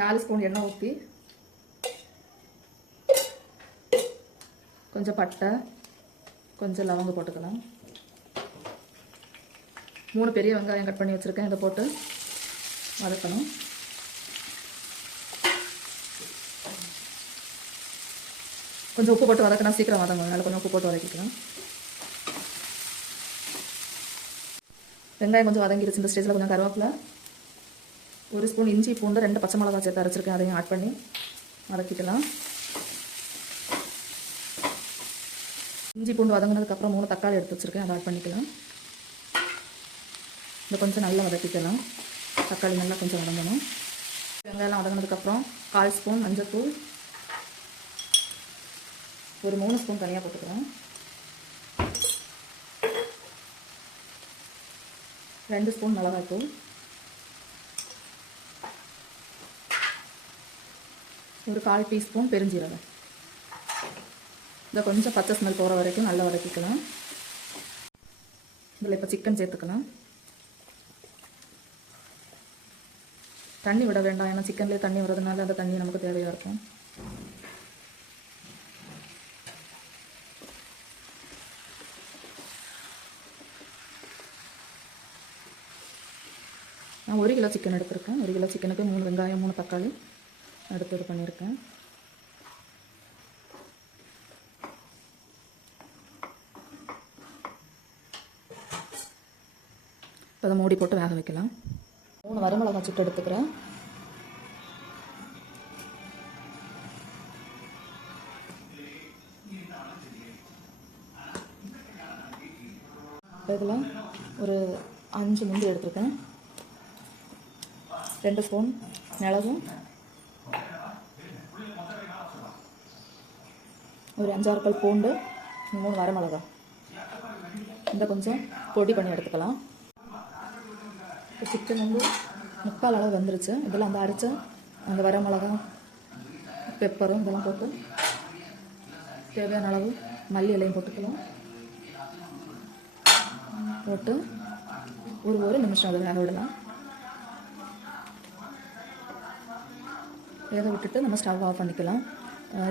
4 spoon எண்ணெய் ஊற்றி கொஞ்சம் பட்டை கொஞ்சம் லவங்கம் போட்டுக்கலாம். 3 பெரிய வெங்காயம் கட் பண்ணி வச்சுருக்கேன். இதை போட்டு வதக்கணும். கொஞ்சம் உப்பு போட்டு வதக்கினா சீக்கிரம் வதங்க, அதனால் கொஞ்சம் உப்பு போட்டு வதக்கிக்கலாம். வெங்காயம் கொஞ்சம் வதங்கிடுச்சு. இந்த ஸ்டேஜில் கொஞ்சம் கருவேப்பிலை, 1 ஸ்பூன் இஞ்சி பூண்டு, 2 பச்சை மிளகாய் சேர்த்து அரைச்சிருக்கேன், அதையும் ஆட் பண்ணி வதக்கிக்கலாம். இஞ்சி பூண்டு வதங்கினதுக்கப்புறம் 3 தக்காளி எடுத்து வச்சுருக்கேன், அதை ஆட் பண்ணிக்கலாம். இதை கொஞ்சம் நல்லா வதக்கிக்கலாம். தக்காளி நல்லா கொஞ்சம் வதங்கணும். வெங்காயம் வதங்கினதுக்கப்புறம் 1/4 ஸ்பூன் மஞ்சள்தூள், ஒரு 3 ஸ்பூன் தனியாக போட்டுக்கலாம். 2 ஸ்பூன் மிளகாய்த்தூள், ஒரு 1/4 டீஸ்பூன் பெருஞ்சீரகம். இதை கொஞ்சம் பச்சை ஸ்மெல் போகிற வரைக்கும் நல்லா வதக்கிக்கலாம். இதில் இப்போ சிக்கன் சேர்த்துக்கலாம். தண்ணி விட வேண்டாம், ஏன்னா சிக்கன்லேயே தண்ணி வர்றதுனால அந்த தண்ணி நமக்கு தேவையாக இருக்கும். நான் 1 கிலோ சிக்கன் எடுத்திருக்கேன். 1 கிலோ சிக்கனுக்கு 3 வெங்காயம் 3 தக்காளி எடுத்து இது பண்ணியிருக்கேன். இப்போ அதை மூடி போட்டு வேக வைக்கலாம். 3 வரமிளகாய் சுட்டு எடுத்துக்கிறேன். இதில் ஒரு 5 முந்திரி எடுத்துருக்கேன். 2 ஸ்பூன் மிளகும், ஒரு 5-6 பல் பூண்டு, 3 வரமிளகாய். இந்த கொஞ்சம் பொடி பண்ணி எடுத்துக்கலாம். சிக்கன் வந்து 3/4 அளவு வந்துருச்சு. இதில் அந்த அரைச்ச அந்த வரமிளகாய், பெப்பரும் இதெல்லாம் போட்டு தேவையான அளவு மல்லி இலையும் போட்டுக்கலாம். போட்டு ஒரு நிமிஷம் அதை வேக விடலாம். வேக விட்டுட்டு நம்ம ஸ்டவ் ஆஃப் பண்ணிக்கலாம்.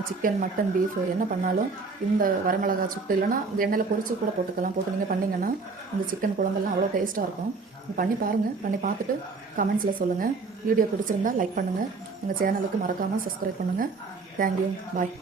சிக்கன், மட்டன், பீஃப் என்ன பண்ணாலும் இந்த வரமிளகாய் சுட்டு இல்லைனா இந்த எண்ணெயில் பொரிச்சு கூட போட்டுக்கலாம். போட்டு நீங்கள் பண்ணிங்கன்னா இந்த சிக்கன் குழம்பெல்லாம் அவ்வளோ டேஸ்ட்டாக இருக்கும். பண்ணி பாருங்கள். பண்ணி பார்த்துட்டு கமெண்ட்ஸில் சொல்லுங்கள். வீடியோ பிடிச்சிருந்தால் லைக் பண்ணுங்கள். எங்கள் சேனலுக்கு மறக்காமல் சப்ஸ்கிரைப் பண்ணுங்கள். தேங்க்யூ. பாய்.